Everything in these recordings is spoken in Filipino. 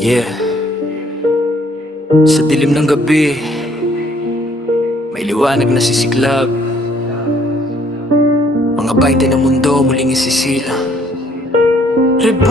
Yeah. Sa dilim ng gabi, may liwanag na sisiklab. Mga baite ng mundo muling isisila. Reborn,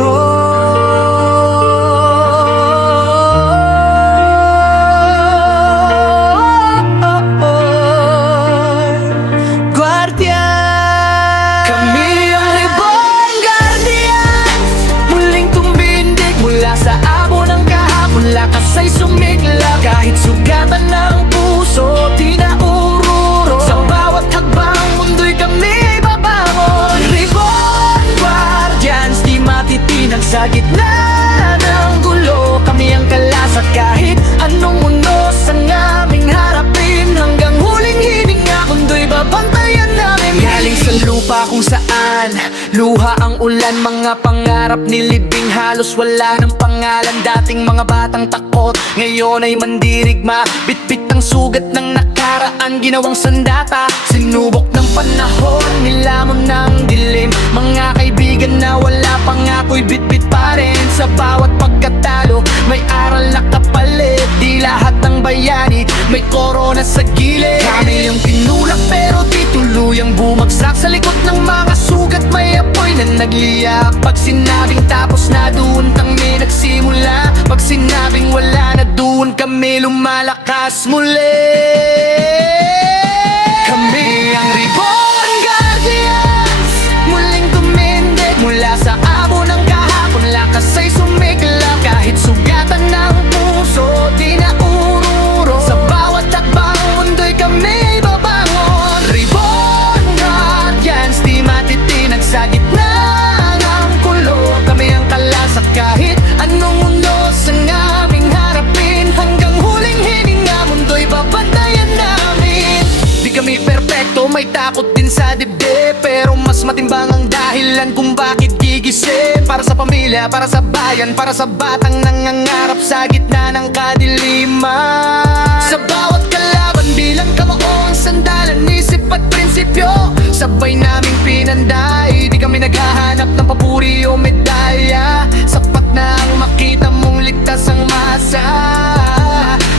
Guardian. Kami ang Reborn Guardians, muling tumindig mula sa abo ng kahapon. Lakas ay sumigla kahit sugatan ng puso, di na ururo. Sa bawat hakbang mundo'y kami ay babangon. Reborn Guardians, di matitinag sa gitna ng gulo. Kami ang kalasat kahit anong unos ang aming harapin. Hanggang huling hininga mundo'y babantayan namin. Galing sa lupa kung saan luha ang ulan, mga pangarap nilibing, halos wala ng pangalan. Dating mga batang takot, ngayon ay mandirigma. Bitbit ang sugat ng nakaraan, ginawang sandata. Sinubok ng panahon, nilamon ng dilim. Mga kaibigan na wala pangako'y bitbit pa rin. Sa bawat pagkatalo, may aral na kapalit. Di lahat ng bayani may korona sa gilid. Kami yung tinulak pero di tuluyang bumagsak. Sa likod ng mga sugat may apoy na nagliyak. Pag sinabing tapos na, doon kami nagsimula. Pag sinabing wala na, doon kami lumalakas muli. Kami ang Reborn Guardians, muling tumindig mula sa abo ng kahapon. Lakas ay sumigla kahit sugatan ng puso, di na ururo. Sa bawat takbang mundo'y kami ay babangon. Reborn Guardians, di matitinag sa gitna ng kulo. Kami ang kalasat kahit anong unos ang aming harapin. Hanggang huling hininga mundo'y babantayan namin. Di kami perpekto, may takot din sa dibdib, pero mas matimbang ang dahilan kung bakit gigising. Para sa pamilya, para sa bayan, para sa batang nangangarap sa gitna ng kadiliman. Sa bawat kalaban bilang kamao ang sandalan, isip at prinsipyo sabay naming pinanday. Di kami naghahanap ng papuri o medalya, sapat na ang makita mong ligtas ang masa.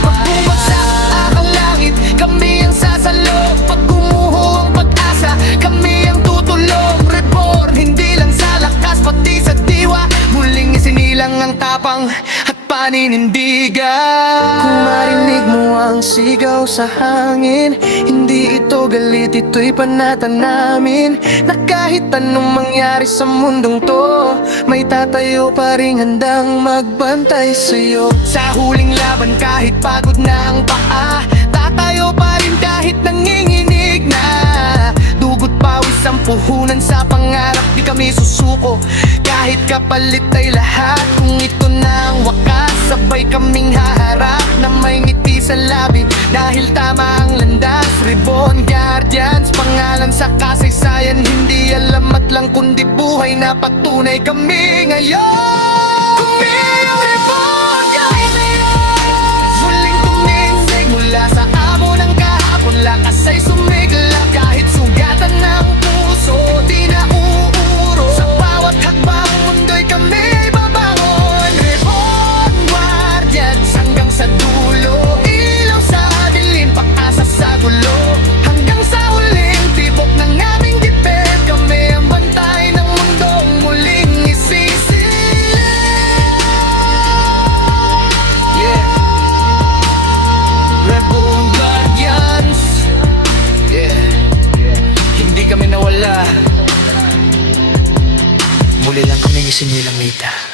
Pag bumagsak ang langit, kami ang sasalo. Pag gumuho ang pag-asa, kami ang tutulong. Reborn, hindi lang sa lakas pati sa diwa, muling isinilang ang tapang at paninindigan. Kung marinig mo ang sigaw sa hangin, hindi ito galit, ito'y panata namin. Na kahit anong mangyari sa mundong to, may tatayo pa ring handang magbantay sa'yo. Sa huling laban kahit pagod na ang paa, tatayo pa rin kahit nanginginig na. Dugot pawis ang puhunan sa pangarap, di kami susuko kahit kapalit ay lahat. Kung ito na ang wakas, sabay kaming haharap na may ngiti sa labi, dahil tama ang landas. Reborn Guardians, pangalan sa kasaysayan, hindi alamat lang kundi buhay na patunay kami ngayon. Kami ang Reborn Guardians, muling tumindig mula sa abo ng kahapon. Lakas ay sumigla kahit sugatan ng puso, di na uuro. Sa bawat hakbang mundo'y kami ay babangon. Reborn Guardians hanggang sa dulo, ilaw sa dilim, pag-asa sa gulo. Hanggang sa huling tibok ng aming dibdib, kami ang bantay ng mundong muling isisila. Yeah. Reborn Guardians. Yeah. Hindi kami nawala, muli lang kaming isinilang mita.